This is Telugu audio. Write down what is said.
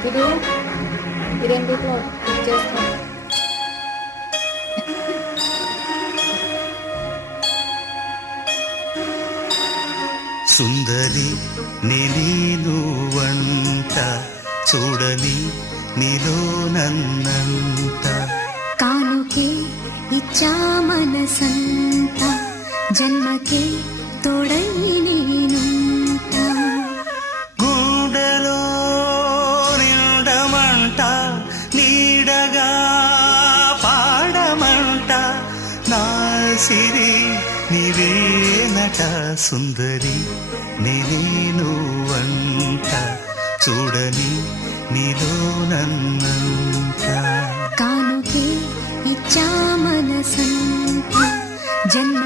ఇది ఈ రెండిట్లో చేసుకో. సుందరి నీను వంట చూడని నీలో నన్నంత కానుకే ఇచ్చా మనసంత జన్మకే తోడై నేనుంట గుండెలో నిండమంట నీడగా పాడమంట నా సిరి నీవేనట సుందరి నేను వంట చూడని నీలో నన్నంత కానుకే ఇచ్చా మనసంత జన్మ